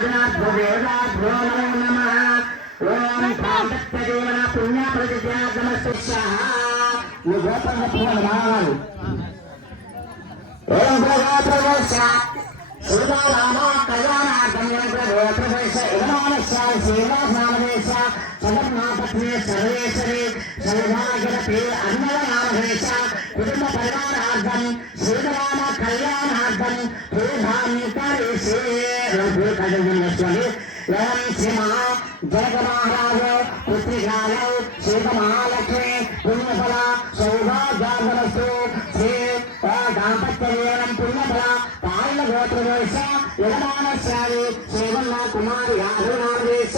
सर्वेश्वरी कुटुंब परिवारार्थम श्रीराम कल्याणार्थम जगत महाराज पुत्रिकाल श्री महालक्ष्मी पुण्यफल सौभाग्यस्तु श्री दाम्पत्यजीवन पुण्यफल पाल गोत्रवेश यजमानस्यामी श्रीवल्ल कुमारी आहुनादेश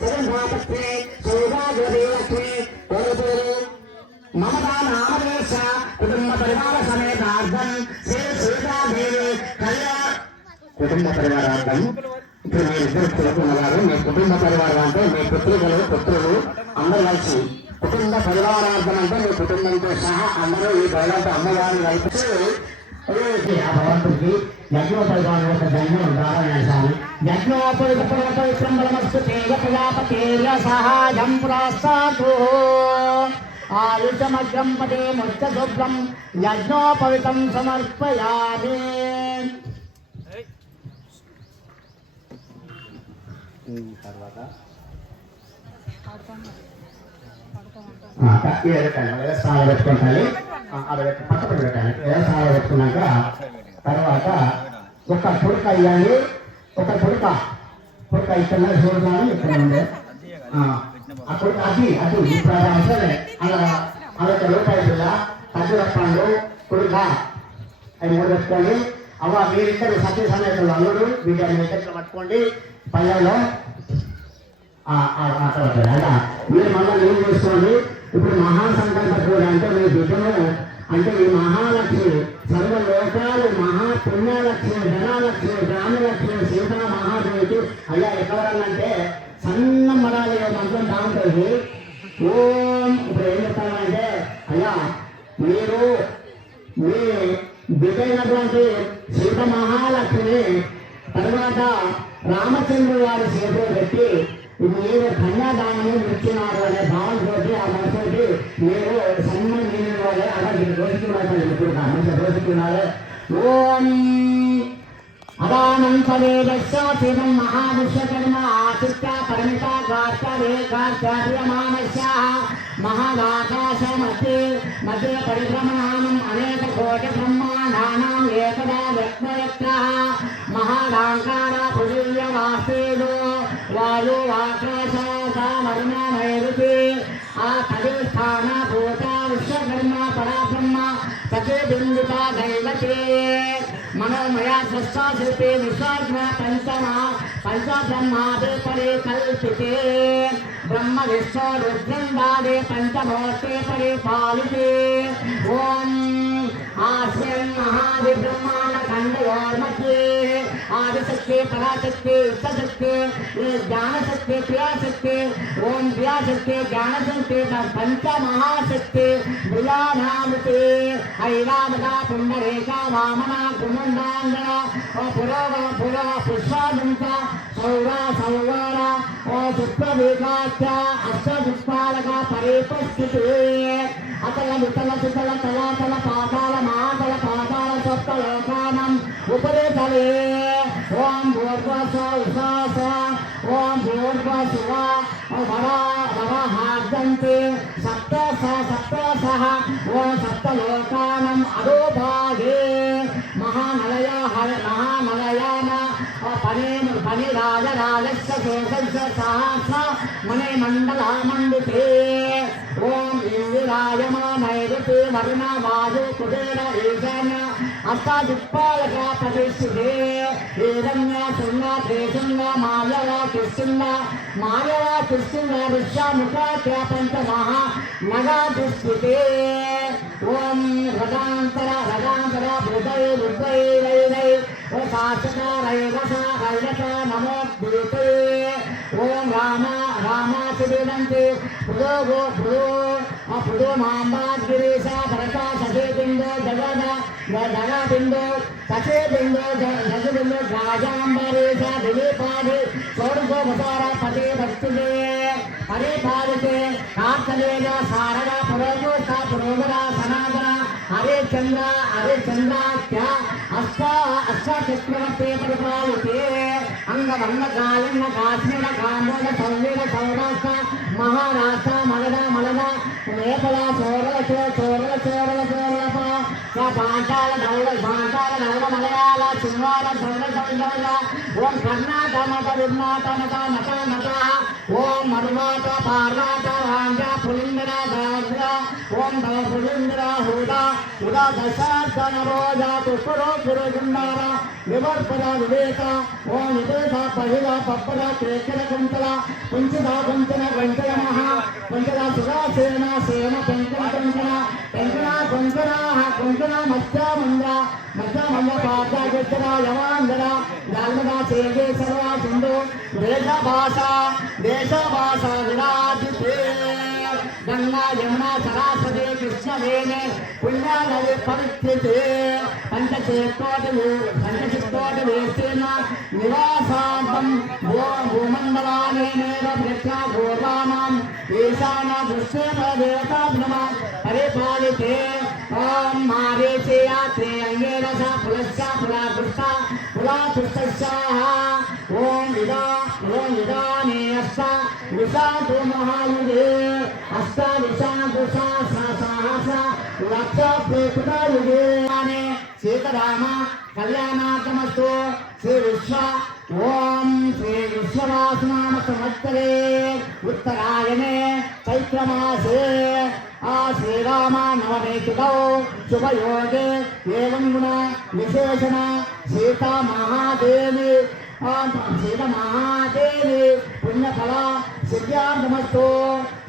जगन्नाथपत्नी सौभाग्यदेवलक्ष्मी ममता नामदेश कुटुंब परिवार समेतार्थम श्री सीतादेवी कल्याण कुटुंब परिवारार्थम ఇప్పుడు మీరు ఇద్దరు తెలుపుకున్నారు. మీ కుటుంబ పరివారం అంటే మీ పుత్రికలు పుత్రులు అందరూ కలిసి కుటుంబ పరివారార్థం అంటే మీ కుటుంబంతో సహా అందరూ ఈ బయలంతా అమ్మగారిని కలిపి ఆ భగవంతుడికి యజ్ఞోపరివారం యొక్క ధన్యం ప్రారంభించాలి. యజ్ఞోపరిపరిత్రం సహాయం ప్రాస్తాతు ఆయుషమగ్రం పదే ముచ్చశుభ్రం యజ్ఞోపవితం సమర్పయామి. తర్వాత స్థానం పెట్టుకుంటాలి. అది పక్కన పెట్టాలి. స్థానం పెట్టుకున్నాక తర్వాత ఒక పుడక ఇవ్వాలి. ఒక పుడక ఇక్కడ చూడదాని ఇక్కడ ఉండే అప్పుడు అది ఇప్పుడు అవసరమే. అలా అదొక రూపాయి పిల్ల ఖర్జూర పండు పుడక అవి మూడు పెట్టుకోండి. అవ్వ మీరిద్దరు సత్య సమేతులు అల్లుడు వీటిని ఇద్దరు పట్టుకోండి. పల్లెలో అలా మీరు మళ్ళీ ఏం చేసుకోండి. ఇప్పుడు మహాసంకల్ప పూజ అంటే మీ బిడ్డను అంటే ఈ మహాలక్ష్మి సర్వలోకాలు మహాపుణ్యలక్ష్మి ధనలక్ష్మి గ్రామలక్ష్మి సీతా మహాదేవికి అయ్యా ఎక్కడంటే సన్న మరాలి మంత్రం బాగుంటుంది. ఓం ఇప్పుడు ఏం చెప్తామంటే అయ్యా మీరు మీ బిడ్డైనటువంటి సీత మహాలక్ష్మిని తర్వాత రామచంద్రుడు వారి చేతిలో పెట్టి మీరు కన్యాదానం ఇచ్చినారు అనే భావంతో ఆ మనతోటి మీరు సన్మానం లేని వాళ్ళే అలా మీరు రోజుకున్నారు. ఇప్పుడు మంచిగా రోజుకున్నారు. ఓం అదానంతవేదం మహావిశ్వకర్మ ఆచిత్య పరిమిత గార్కార్యమానస్య మహాకాశ మధ్య పరిభ్రమణానం అనేక కోటి బ్రహ్మాండానాం ఏకదా వ్యక్తయత్ర మహాకాంకార పురుల్య వాస్తేజో వాయు ఆకాశ వరుణ నైరుతి ఆ తదిస్థాన భూత విశ్వకర్మ పరాబ్రహ్మ సతే బిందుత దైవతే మనోమయా సృష్టాశిల్పే విశ్వాత్మ పంచబ్రహ్మాదే పరే కల్పితే బ్రహ్మ విశ్వ రుద్రందాదే పంచమూర్తే పరే పాలితే. ఓం ఆస్మిన్ మహాది బ్రహ్మాండ ఖండయోర్मध्ये ఆదిశక్తి పరాశక్తి ఇష్టశక్తి జ్ఞానశక్తి క్రియాశక్తి ఓం క్రియాశక్తి జ్ఞానశక్తి పంచమహాశక్తి భుజానామృతి ఐరావత పుండరేఖ వామన కుమండాంగన పురోగ పుష్పాదంత సౌర ఓ శుక్రవేగాఖ్య అష్టదిక్పాలక పరిపస్థితి అతల వితల సుతల తలాతల పాతాల మహాతల పాతాల సప్తలోకానం ఉపరితలే. ఓం భూర్వస ఉషాస ఓం భూర్వశివ వరహార్దంతే సప్తసహ ఓం సప్తలోకానం అధోభాగే మహానలయాన పని రాజరాజస్య శేషస్య సహస్ర మనే మండలామండితే. ఓం ఇందిరాయమ నైరుతి వరుణ వాయు కుబేర ఈశాన్య అష్టాదిక్పాలక ప్రతిష్ఠితే. ఏదన్య శృంగ త్రేశృంగ మాయవ కృష్ణ ఋష్యాముఖ పంచమహ నగాధిష్ఠితే. ఓం రగాంతర హృదయ ఓ శాసక రైవస నమో ద్యూతే. ఓం రామాచిదంతి పృథో మాంబాద్గిరీశ భరత సచేతిందో జగద గణ బిందు సచే బిందు రజ బిందు గాజాంబరీష దిలీపాది సౌరభోసార పదే భక్తులే పరిపాలితే కార్తలేన సారద పురోగోత పురోగర సనాతన హరే చంద్రాఖ్య అష్ట చక్రవర్తి పరిపాలితే అంగవంగ కాలింగ కాశ్మీర కాంబోజ సౌవీర సౌరాష్ట్ర మహారాష్ట్ర మలద నేపల చోరల పాంచాల నవల మలయాళ శృంగార సౌర ఓం కర్ణాటక విర్ణాటక నట ఓం మరుమాట పార్నాట వాంజ పులింద్ర దాద్ర ఓం పులింద్ర ఉదా దశార్థన రోజా పుష్పరో పురగుండార నివర్పద వివేక ఓం వివేక పహిల పప్పద కేకర కుంతల కుంచద కుంచన వెంకట మహా కుంచద సురాసేన సేన కుంచన మత్స్యమంద్ర పాత గుచ్చర యవాంధర నర్మదా సేవే సర్వా సింధు దేశ భాష విరాజితే గంగా యమునా సరస్వతి కృష్ణవేణి పుణ్య నది పరిస్థితి పంచచిత్తోటి వేస్తేన నివాసాంతం భూమండలాన్ని పూర్వాణం ఈశాన దృశ్యదేవతాభ్రమ పరిపాలితే ఓం మారేచే యాత్రే అంగేరస పులాకృష్ట ఓం ఇదానేయస్త విశాంతు మహాయుగే అష్ట విశాంతు సహస్ర లక్ష ప్రేకుటాయుగే సీతారామ కళ్యాణార్థమస్తు ఓం శ్రీ విశ్వవాసనామ సంవత్సరే ఉత్తరాయణే చైత్రమాసే శ్రీరామ నవమేతుకౌ శుభయోగే ఏవం గుణ విశేషణ సీతామహాదేవి పుణ్యఫల సిద్ధ్యార్థమస్తు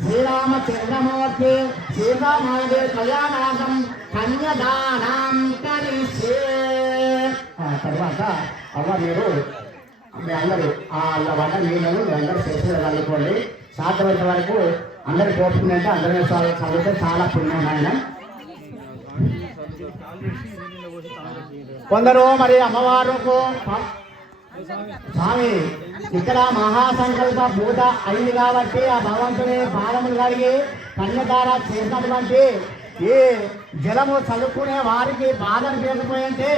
శ్రీరామచంద్రమూర్తి సీతామహాదేవి కళ్యాణార్థం కన్యదానం కరిష్యే. తర్వాత అవ్వ మీరు మీ అందరూ వాళ్ళ వల్ల నీళ్ళను మీ అందరూ చేసి వెళ్ళాలనుకోండి. సాధ్యమైనంత వరకు అందరు కోరుకుందంటే అందరూ చదివితే చాలా పుణ్యం ఆయన. కొందరు మరి అమ్మవారుకు స్వామి ఇక్కడ మహాసంకల్ప పూజ అయింది కాబట్టి ఆ భగవంతుని పాదములు కడిగి కన్యదార చేసినటువంటి ఈ జలము చదువుకునే వారికి బాధ లేకపోయింటే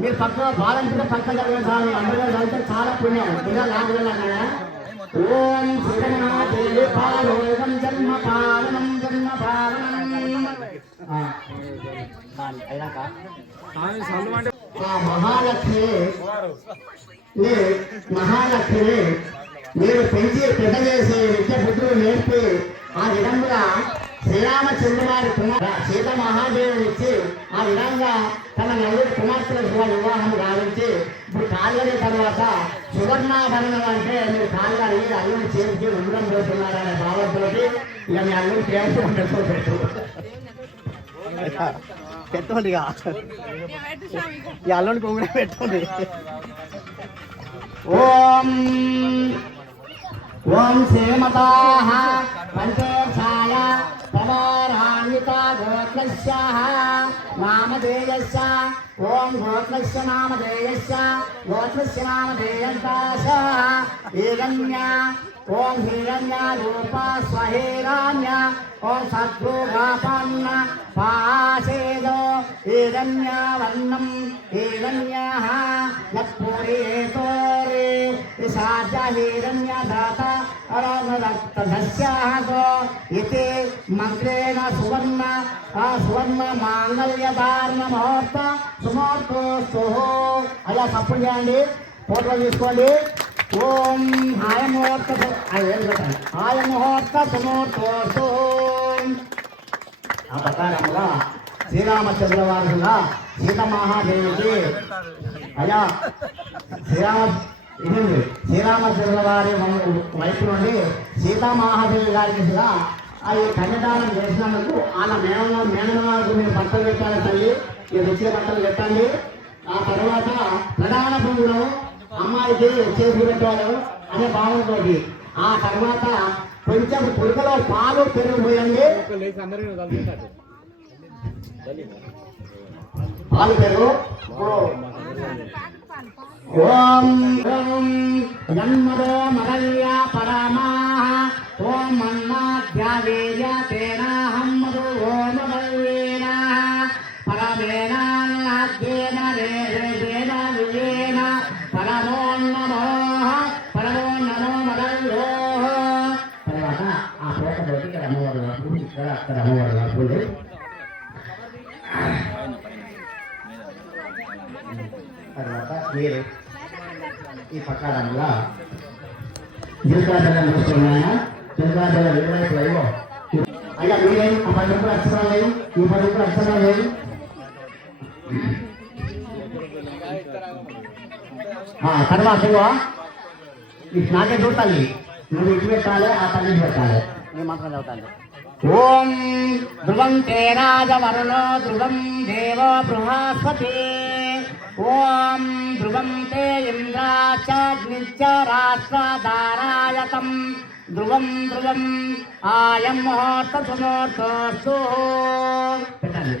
మీరు పక్కన బాధం కూడా పక్కన చదివారు స్వామి. అందరూ చదివితే చాలా పుణ్యం. ఇలా లాగలన్నా ఓం శ్రీనాథే పాలోకం జన్మ పావనం మహాలక్ష్మి మీరు పెంచి పెద్ద చేసి విద్య బుద్ధులు నేర్పి ఆ విధంగా శ్రీరామచంద్రవారి సీత మహాదేవుని ఇచ్చి ఆ విధంగా తన నలుగురు కుమార్తెల వివాహం గావించి ఇప్పుడు కాళ్ళని తర్వాత సువర్ణాభరణం అంటే మీరు కాళ్ళని అల్లుని చేసి ఉంగరం పోతున్నారనే భావంతో ఇక మీ అల్లుని చేస్తూ పెట్టు పెట్టండి. ఇక అల్లుని కొంగునే పెట్టండి. ఓం శ్రీమతాః పంచోక్షాయ పవారాన్విత గోత్రస్య నామధేయస్య ఓం గోత్రస్య నామధేయంతాశ ఈరణ్య ఓం హిరణ్య రూప స్వహిరణ్య ఓం సద్భుగాపన్న పాశేదో ఈరణ్య వర్ణం ఈరణ్యః నత్పురేతోరే సాధ్య హిరణ్య దాత రక్తధస్యాగో ఇతి మంత్రేణ సువర్ణ మాంగళ్యధారణ ముహూర్త సుముహూర్తోస్తు. అలా సపోర్ట్ చేయండి. ఫోటోలు తీసుకోండి. ఓం ఆయముహూర్త సుముహూర్తోస్తు. ఆ ప్రకారంగా శ్రీరామచంద్ర వారుగా సీతమహాదేవికి అయ్యా శ్రీరామచంద్ర వారి వైపు నుండి సీతామహాదేవి గారికి కూడా ఆ కన్యదానం చేసినందుకు వాళ్ళ మేనమాలకు మీరు బట్టలు పెట్టాలి తల్లి. ఈ రుచి బట్టలు పెట్టండి. ఆ తర్వాత ప్రధాన పొంగులు అమ్మాయికి చేసి పెట్టారు అనే భావంతో ఆ తర్వాత కొంచెం పురుకలో పాలు పెరిగిపోయండి. పాలు పెరుగు ఓం ఓం జన్మదో మదల్య పరమాః ఓం మన్నాధ్యావేర్య తేనాహం మధు ఓం మదల్యేన పరమేనాన్నాద్యేన రేదేన విజేన పరమోన్నమో మదల్యో. తర్వాత ఆ పోట బయట ఇక్కడ అమ్మవారు వాడు ఇక్కడ అక్కడ అమ్మవారు వాడు. తర్వాత మీరు ఈ పక్కడంలో జీవితాలను చూస్తున్నాయా జీవితాల ఇరువైపు లేవో అయ్యా మీరేం ఆ 10 రూపాయలు అక్షరం లేదు ఈ 10 రూపాయలు అక్షరం లేదు. తర్వాత నాకే చూడాలి నువ్వు ఇటు పెట్టాలి ఆ తల్లి పెట్టాలి నేను మాత్రం చదువుతాను. ఓం ధ్రువం తే రాజవరుణో ధ్రువం దేవో బృహస్పతి ఓం ధ్రువం తే ఇంద్రాచాగ్నిశ్చ రాష్ట్రధారాయతం ధ్రువం ధ్రువం ఆయం ముహూర్త సుముహూర్తోస్తు పెట్టండి.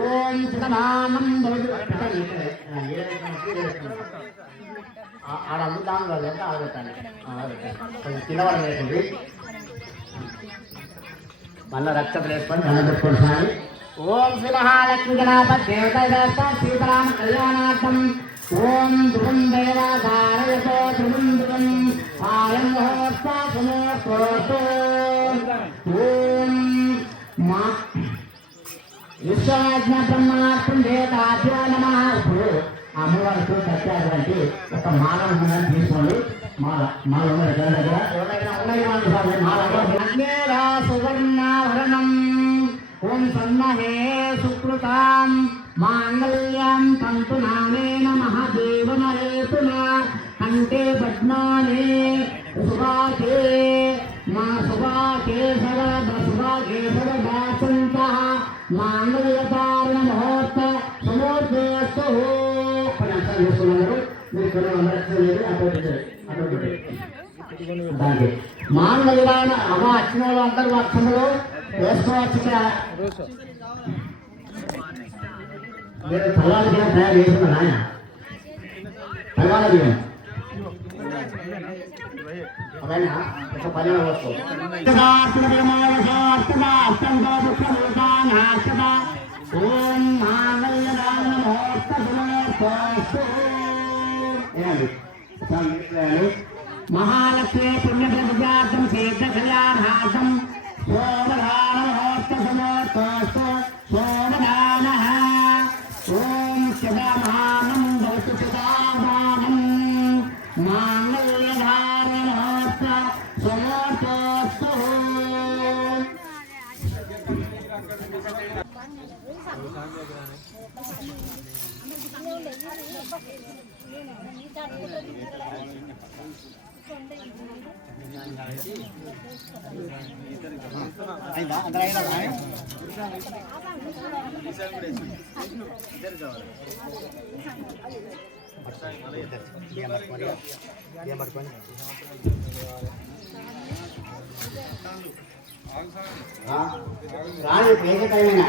ఓం సుతమానం ఆడ అందుతాను కదా ఆడబెట్టాలి కిందవాళ్ళు వేసింది మళ్ళీ రక్తం వేసుకొని దండ పెట్టుకోండి సార్. ఓం శ్రీ మహాలక్ష్మి గణపతి దేవత సీతారామ కళ్యాణార్థం ఓం ధ్రువం దేవాధారయతో ధ్రువం ధ్రువం ఆయం ముహూర్త సుముహూర్తోస్తు. ఓం మా విశ్వాజ్ఞ బ్రహ్మార్థం దేవతాభ్యో నమః. ఇప్పుడు అమ్మవారికి కట్టారంటే ఒక మాల ఉందని తీసుకోండి. మాల సువర్ణాభరణం ఓం సన్మహే సుకృతాం మాంగళ్యం తంతు నామేన మహాదేవనరేతున కంటే పద్మానే సుభాకే మా సుభాకేశర సుభాకేశర దాసంత మాంగళ్యకారణ ముహూర్త సమోర్తోస్తు. చూస్తున్నారు మీరు కొన్ని వందలు దానికి మాంగళ్యాన అమ్మ వచ్చిన వాళ్ళు అందరూ అక్షంలో వేసుకోవచ్చు. మీరు తల్లాల బియ్యం తయారు చేసుకున్నా ఆయన తల్లాల బియ్యం అదైనా ఒక 10 వస్తుంది. ఓం మహాలక్ష్మి పుణ్యప్రతిజాతం శీఘ్ర కళ్యాణార్థం సోమదాన ముహూర్త సమోర్తోస్తు సోమదాన. ఓం శివమానం భవతు శివామానం మాంగళ్యధారణ ముహూర్త సమోర్తోస్తు. రాని పేదకైనా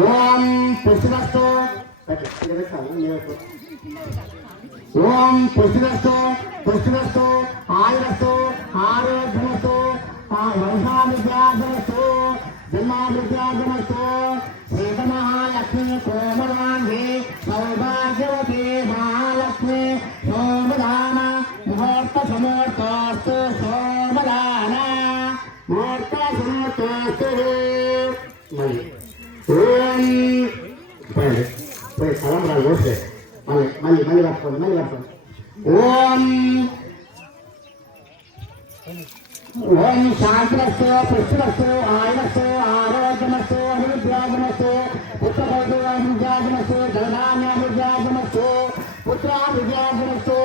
ఓం పుష్పస్తు ఓం పుష్పస్తు పుష్పస్తు ఆయురస్తు ఆరోగ్యమస్తు వంశాభిజాతమస్తు జన్మాభిజాతమస్తు. శ్రీత మహాలక్ష్మి కోమలాంగి సౌభాగ్యవతి మహాలక్ష్మి సోమదాన ముహూర్త సమూర్తోస్తు సోమదాన ముహూర్త సమూర్తోస్తు. తలంబరాలు పోస్తే మళ్ళీ పట్టుకోండి ఓం ఓం శాంతిరస్తు పుష్టిరస్తు ఆయురస్తు ఆరోగ్యమస్తు అభివృద్ధ్యాగమస్తు పుత్రభౌతికాభివృద్ధ్యాగమస్తు ధనాన్యాభివృద్ధ్యాగమస్తు పుత్రాభివృద్ధ్యాగమస్తు.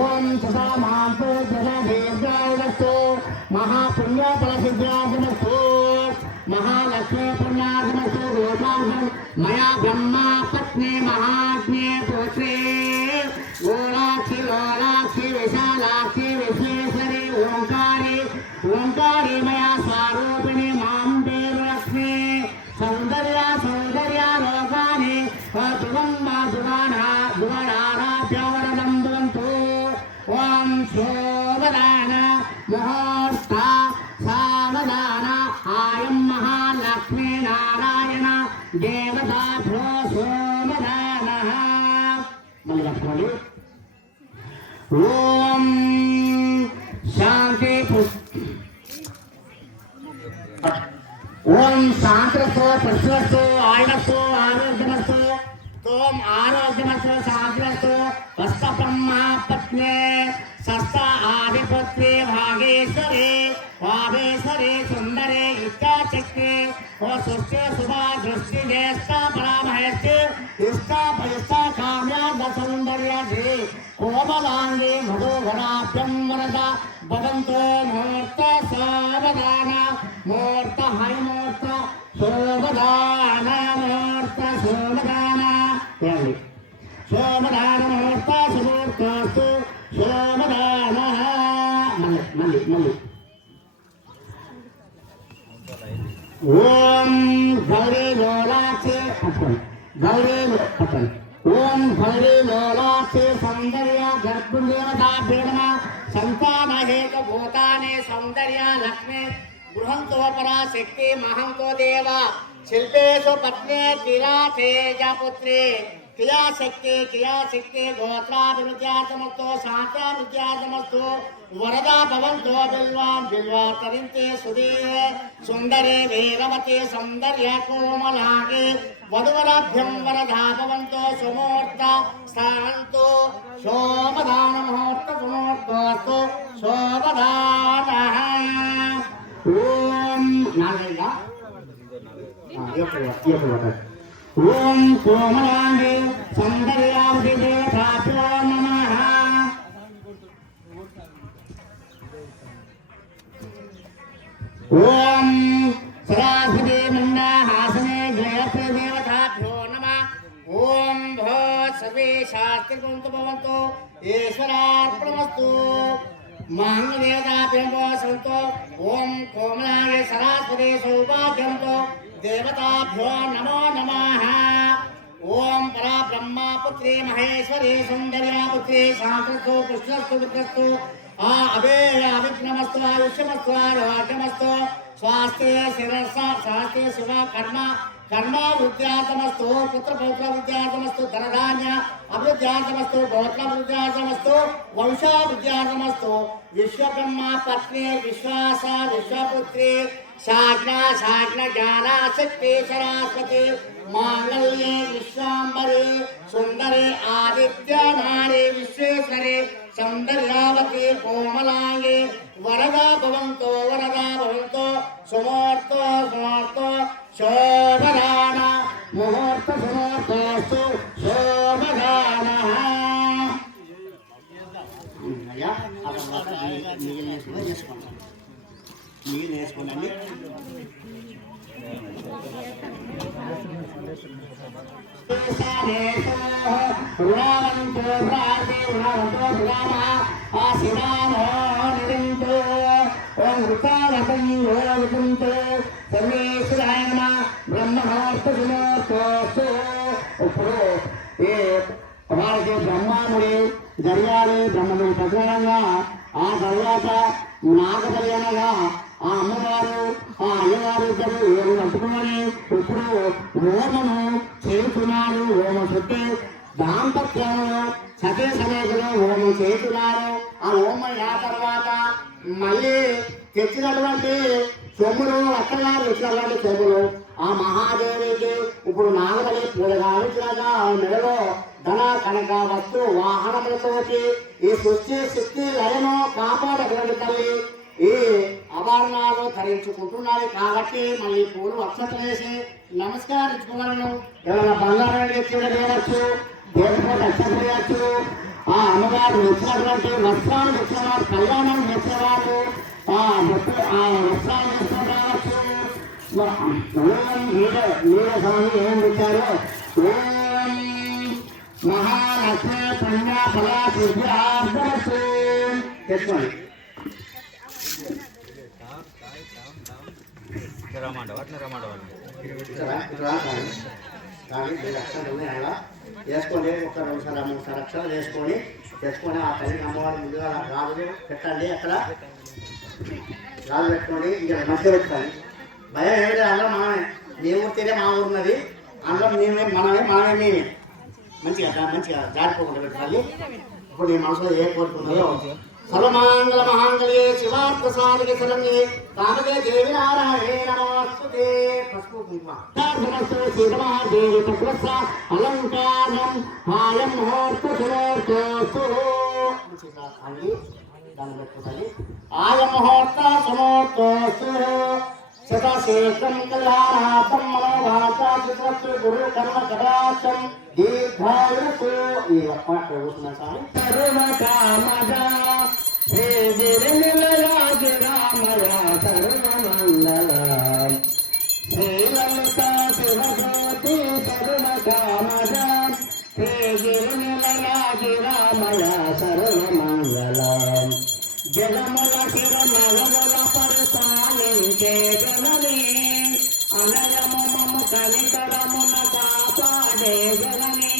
ఓం సదామాంతు జనదీర్ఘాయురస్తు మహాపుణ్యఫలసిద్ధ్యాగమస్తు महालक्ष्मी पुण्यार्घमस्तु गोपार्घम मया ब्रह्मा पत्नी महात्म्ये पुत्रे गोलाक्षी लोलाक्षी विशालाक्षी विश्वेश्वरी ओंकारी ओंकारी मया स्वारूपिणी मां देवलक्ष्मी దేవతాభ్యో సోమదానః. మళ్ళీ చెప్పండి. ఓం శాంతి ఓం శాంతిరస్సు ప్రశ్నస్సు ఆయురస్సు ఆరోగ్యమస్సు. ఓం ఆరోగ్యమస్సు శాంతిరస్సు. స్వస్థ బ్రహ్మా పత్నే స్వస్థ ఆదిపత్రే భాగేశ్వరే భాగేశ్వరే సుందరే ఇచ్చాశక్తి ఓ సృష్టి శుభా దృష్టి జ్యేష్ఠ పరామహేష్టి ఇష్ట బహిష్ట కామ్యార్థ సౌందర్యే కోమలాంగి మధువరాభ్యం వరద భవంతో మూర్త సావధాన మూర్త హరిమూర్త శోభదాన మూర్త శోభదాన శోభదాన మూర్త సుమూర్తస్తు శోభదాన. మళ్ళీ ఓం గౌరీ లోలాక్షి గౌరీ ఓం గౌరీ లోలాక్షి సౌందర్య గర్భదేవతాభ్యో నమః. సంతానహేతు భూతాని సౌందర్య లక్ష్మి గృహంతో పరాశక్తి మహంతో దేవ శిల్పేషు పత్నే క్రియా తేజపుత్రి క్రియాశక్తి గోత్రాభివృద్ధ్యార్థమస్తు శాంత్యాభివృద్ధ్యార్థమస్తు. వరదా భవంతో బిల్వాతరింతే సుధీరే సుందరే వేరవతి సౌందర్య కోమలాంగి వధువరాభ్యం వరదా భవంతో సుమూర్త స్థాంతో శోభదాన ముహూర్త సుమూర్తోస్తు శోభదానః. ఓం నాలుగైదా ఓం కోమలాంగి సౌందర్యావతి దేవతాభ్యో నమః. ఓం సరస్వతీ మందహాసనే జయతే దేవతాభ్యో నమః. ఓం భో సర్వే శాస్త్రికుంతు భవంతు ఈశ్వరార్పణమస్తు. మాంగళ్యదేవతాభ్యో సంతో ఓం కోమలాంగి సరస్వతీ సౌభాగ్యంతో దేవతాభ్యో నమో నమః. ఓం పరా బ్రహ్మా పుత్రి మహేశ్వరి సౌందర్యాపుత్రి శాంతస్తు కృష్ణస్తు విగ్రస్తు అవిఘ్నమస్తు ఆయుష్యమస్తు ఆరోగ్యమస్తు. స్వాస్థ్య శిరస శాస్త్రే శివ కర్మ వృద్ధ్యార్థమస్తు పుత్రపౌత్ర వృద్ధ్యార్థమస్తు ధనధాన్య అభివృద్ధ్యార్థమస్తు గోత్రాభివృద్ధ్యార్థమస్తు వంశాభివృద్ధ్యార్థమస్తు. విశ్వబ్రహ్మ పత్ని విశ్వాస విశ్వపుత్రి శాజ్ఞ జ్ఞానాశక్తి సరస్వతి మాంగళ్యే విశ్వాంబరే సుందరే ఆదిత్యనాడే విశ్వేశ్వరే సౌందర్యావతి కోమలాంగే వరదా భవంతో సుమూర్తో శోభదాన ముహూర్త సుమూర్తోస్తు శోభదానః. నీళ్ళు వేసుకోండి. ఇప్పుడు వారికి బ్రహ్మాముడి జరిగాలి. బ్రహ్మముడి ప్రకారంగా ఆ తర్వాత నాగపర్యనగా ఆ అమ్మవారు ఆ అయ్యవారు ఇద్దరు ఏడు పట్టుకుని ఇప్పుడు హోమము చేస్తున్నారు. హోమ చుట్టి దాంపత్యంలో సతీ సమేతలో హోమం చేస్తున్నారు. ఆ హోమం ఆ తర్వాత మళ్ళీ తెచ్చినటువంటి సొమ్ములు అక్కగారు ఇచ్చినటువంటి సొమ్ములు ఆ మహాదేవికి ఇప్పుడు నాగబలి పూజగా ఇచ్చినాక మెడలో ధన కనక వస్తు వాహనములతోటి ఈ సృష్టి శక్తి లయను కాపాడగలడు తల్లి ఈ ఆభరణాలు ధరించుకుంటున్నారు. కాబట్టి మళ్ళీ పూలు అక్షతలు వేసి నమస్కరించుకోవాలను. ఎవరైనా బంగారం తెచ్చిన చేయవచ్చు, దేశంలో అక్షతలు వేయచ్చు. ఆ అమ్మగారు వచ్చినటువంటి వస్త్రాలు తెచ్చిన వారు, కళ్యాణం చేసిన వారు ఆ వస్త్రాలు తీసుకుని రావచ్చు. స్వామి ఏం పెట్టారు? ఓం మహాలక్ష్మి పుణ్య ఫలా సిద్ధ్యార్థమస్తు. తెచ్చుకోండి. వేసుకోండి. ఒక 2-3 అక్షరాలు వేసుకొని తెచ్చుకొని ఆ తల్లి అమ్మవారి ముందుగా రాజులు పెట్టండి. అక్కడ రాజు పెట్టుకోండి. ఇంకా మధ్య పెట్టుకోండి. భయం ఏమిటి? అలా మా ఊరితేనే మా ఊరున్నది. అందులో మనమేమి మంచిగా జారిపోకుండా పెట్టాలి. ఇప్పుడు నీ మనసులో ఏ కోరుకున్నాయో సర్వమాంగళ మహాంగళ్యే శివార్థ సాధకే శరణ్యే కామదే దేవి నారాయణే నమోస్తుతే. పసుపు కుంకుమ అలంకారం హాయం దాన్ని పెట్టుకోవాలి. ఆయ ముహూర్త సమోర్తోస్తు సదాశేషం కళ్యాణార్థం మనోభాషాచిత్రస్సు గురు కర్మ కటాక్షం దీర్ఘాయుసు. ఈ పాట కూర్చున్నాను స్వామి. సర్వకామదా హే గిరినిలయాజ రామయ సర్వమంగళ శ్రీలలిత శివజ్యోతి సర్వకామదా హే గిరినిలయాజ రామయ సర్వమంగళ జగముల శిరమలగల పరిపాలించే జనని అనయము మమ కనికరమున కాపాడే జనని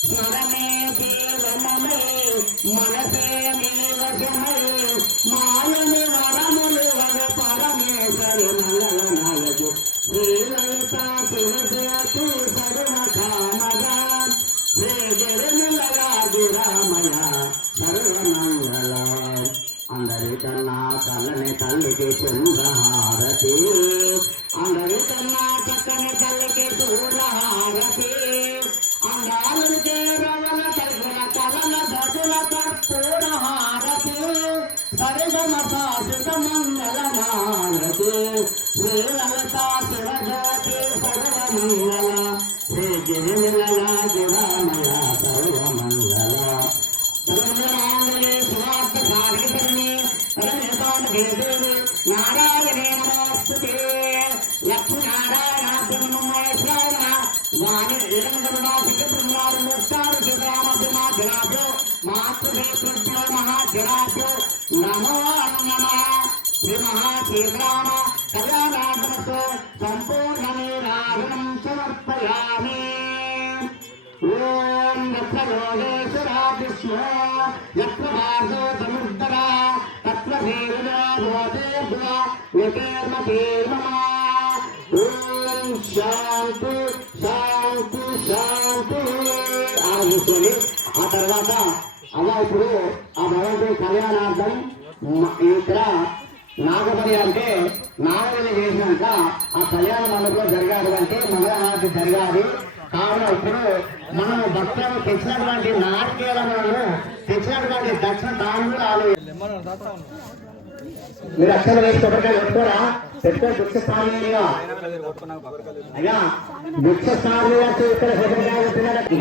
స్మరణే జీవనమే మనసే నీవశమై మాయని వరములు వరు పరమేశ్వరి మంగళ నాయకు శ్రీలలిత శివజ్యోతి సర్వకామదా శ్రీ గిరినిలయాజు రామయ సర్వమంగళ. అందరికన్నా తల్లని తల్లికి చుందహారతి, అందరికన్నా చక్కని తల్లికి చూడహారతి, అందాలకే రవల కల్పన కలల దశల కర్పూరహారతి, సరిగమ సాసిత మంగళ మారతి శ్రీలలిత శివజ్యోతి సర్వమంగళ శ్రీ గిరినిలయాజ రామయ సర్వమంగళ. నారాయణే నమోస్తుతే. లక్ష్మీనారాయణ వాణి మాతృభ్యో మహాజనాభ్యో నమో నమః. శ్రీ మహాశీరామ కళ్యాణార్థమస్తు సంపూర్ణ నీరాజనం సమర్పయామి. ఓం దక్షయోగేశ్వరా విష్ణు యత్ర భార్గో సముద్రా తత్ర శాంతి శాంతి శాంతి ఆలోచించుకొని ఆ తర్వాత అలా ఇప్పుడు ఆ భగవంతుడి కళ్యాణార్థం ఇక్కడ నాగబలి అంటే నాగబలి చేసినాక ఆ కళ్యాణ మండపంలో జరగాలి అంటే మంగళహారతి జరగాలి. కావున ఇప్పుడు మనం భక్తులు తెచ్చినటువంటి నారికేళములను తెచ్చినటువంటి దక్షిణ దాని కూడా మీరు అక్షరం వేసి కొబ్బరికాయ పెట్టుకోరా, పెట్టుకో భిక్షస్థానీయులుగా అయ్యా భిక్షస్థానీయుగా ఇక్కడ కొబ్బరికాయ పెట్టినట్టు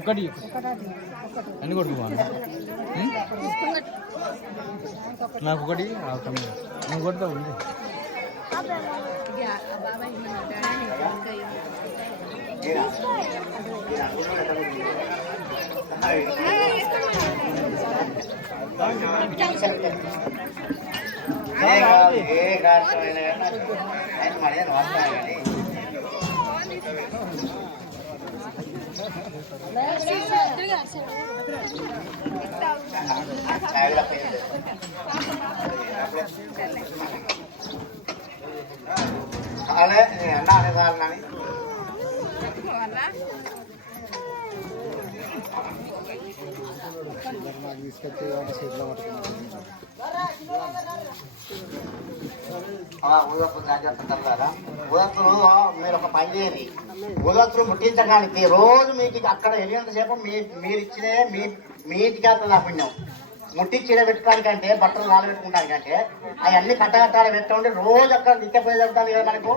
ఒకటి అన్ని కొడుకు నాకు ఒకటి నువ్వు కొడతా ఉంది. అదే అన్నా అనేదాన్ని ఉదత్తులు మీరు ఒక పని చేయండి. ఉదత్తులు ముట్టించడానికి రోజు మీకు అక్కడ వెళ్ళినంతసేపు మీరు ఇచ్చినే మీ ఇంటికి వెళ్తుంది ఆ పుణ్యం. ముట్టించిన పెట్టుకోవడానికంటే బట్టలు నాలు పెట్టుకోవడానికంటే అవన్నీ కట్టగట్టాలి పెట్టండి. రోజు అక్కడ నిత్యపోయి జరుగుతుంది కదా మనకు.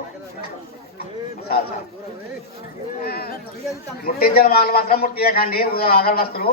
ముట్టించిన వాళ్ళు మాత్రం ముట్టియకండి అగరబస్తులు.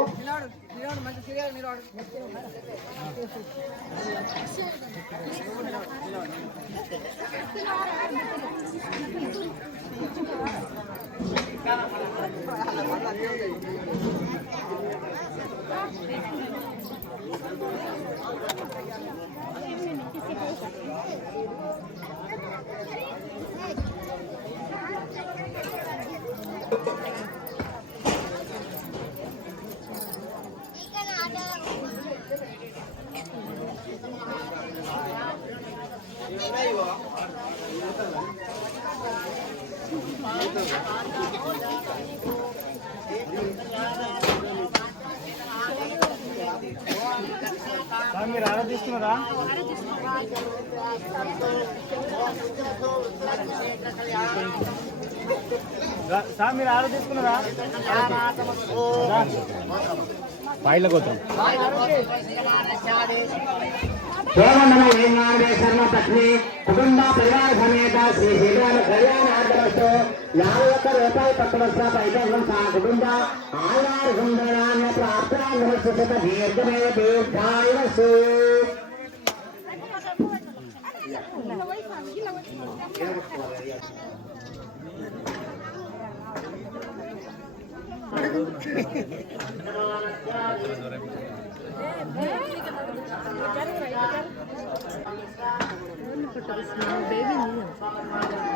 మీరు ఆరాధిస్తున్నారా? సార్ మీరు ఆరాధిస్తున్నారా? పాయిల గోత్రం కేవలం శర్మ పత్ని కుటుంబ పరివార సమేత శ్రీ శ్రీరామ కళ్యాణ ఆదరస్తు 51 రూపాయలు పట్టువస్త్ర పైకం సా కుటుంబ ఆయుర సుందరాన్ని ప్రాప్తానుభవిత దీర్ఘమే దీర్ఘాయురస్సు. Baby